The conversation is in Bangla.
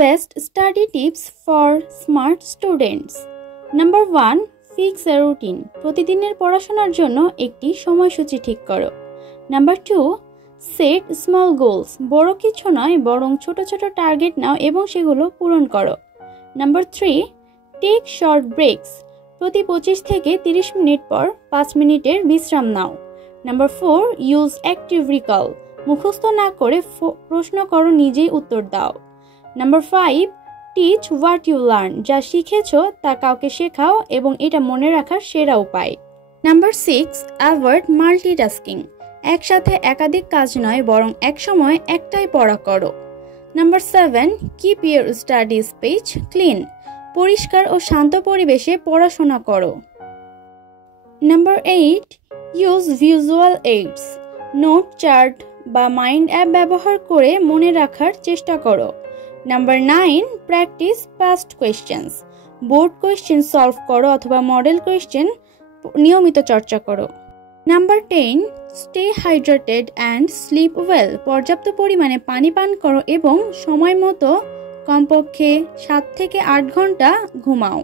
Best study tips for smart students. Number 1. Fix a routine. প্রতিদিনের পড়াশোনার জন্য একটি সময়সূচি ঠিক করো। Number 2. Set small goals. বড় কিছু নয় বরং ছোট ছোট টার্গেট নাও এবং সেগুলো পূরণ করো। Number 3. Take short breaks. প্রতি 25 থেকে 30 মিনিট পর 5 মিনিটের বিশ্রাম নাও। Number 4. Use active recall. মুখস্থ না করে প্রশ্ন করো, নিজেই উত্তর দাও। Number 5. Teach what you learn. যা শিখেছো তা কাউকে শেখাও এবং এটা মনে রাখার সেরা উপায়। Number 6. Avoid multitasking. একসাথে একাধিক কাজ নয় বরং এক সময় একটাই পড়া করো। Number 7. Keep your study space clean. পরিষ্কার ও শান্ত পরিবেশে পড়াশোনা করো। Number 8. Use visual aids. Note, chart বা মাইন্ড অ্যাপ ব্যবহার করে মনে রাখার চেষ্টা করো। Number 9. Practice past questions. Board question solve করো অথবা মডেল কোয়েশ্চেন নিয়মিত চর্চা করো। Number 10. Stay hydrated and sleep well. পর্যাপ্ত পরিমাণে পানি পান করো এবং সময় মতো কমপক্ষে 7 থেকে 8 ঘন্টা ঘুমাও।